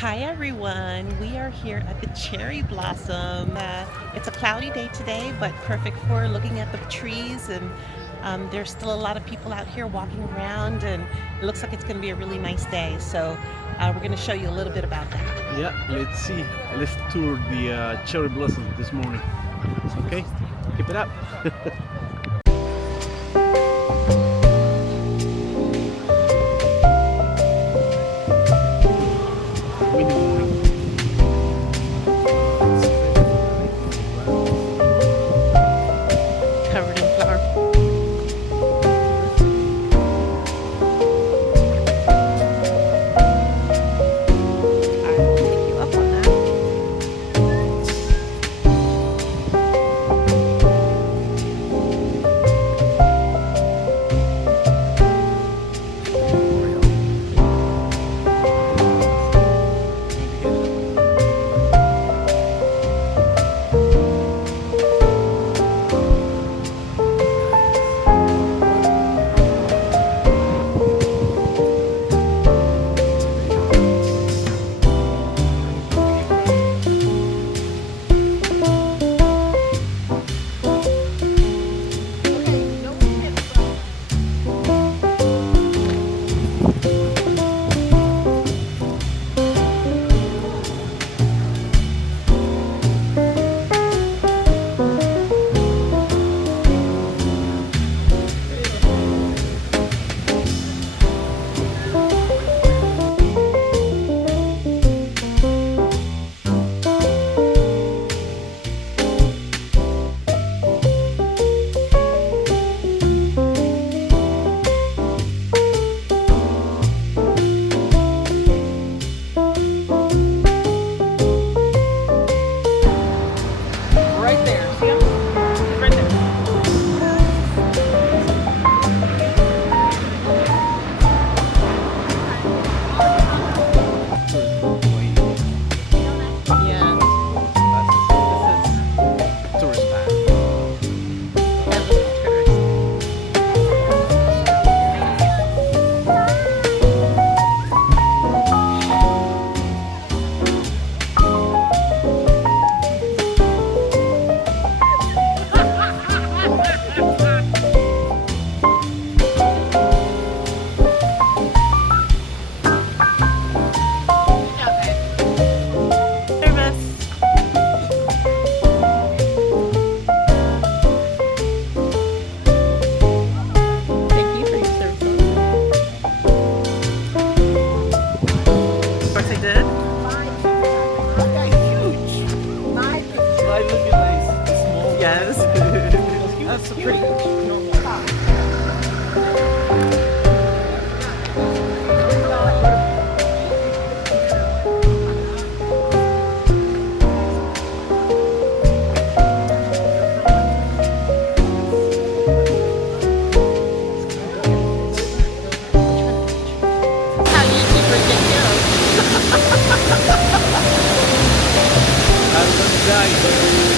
Hi everyone, we are here at the cherry blossom. It's a cloudy day today, but perfect for looking at the trees, and there's still a lot of people out here walking around, and it looks like it's going to be a really nice day. So we're going to show you a little bit about that. Yeah, let's see. Let's tour the cherry blossom this morning. Okay, keep it up. Windy morning. Covered in flower. I will take you up on that. Right there, see him? He's right there. Yeah, this Tourist path. is heavily tourist. Service. Thank you for your service. Of course I did. Right, look at nice. Small. Yes. That's a pretty. How YouTubers get killed. I'm gonna die.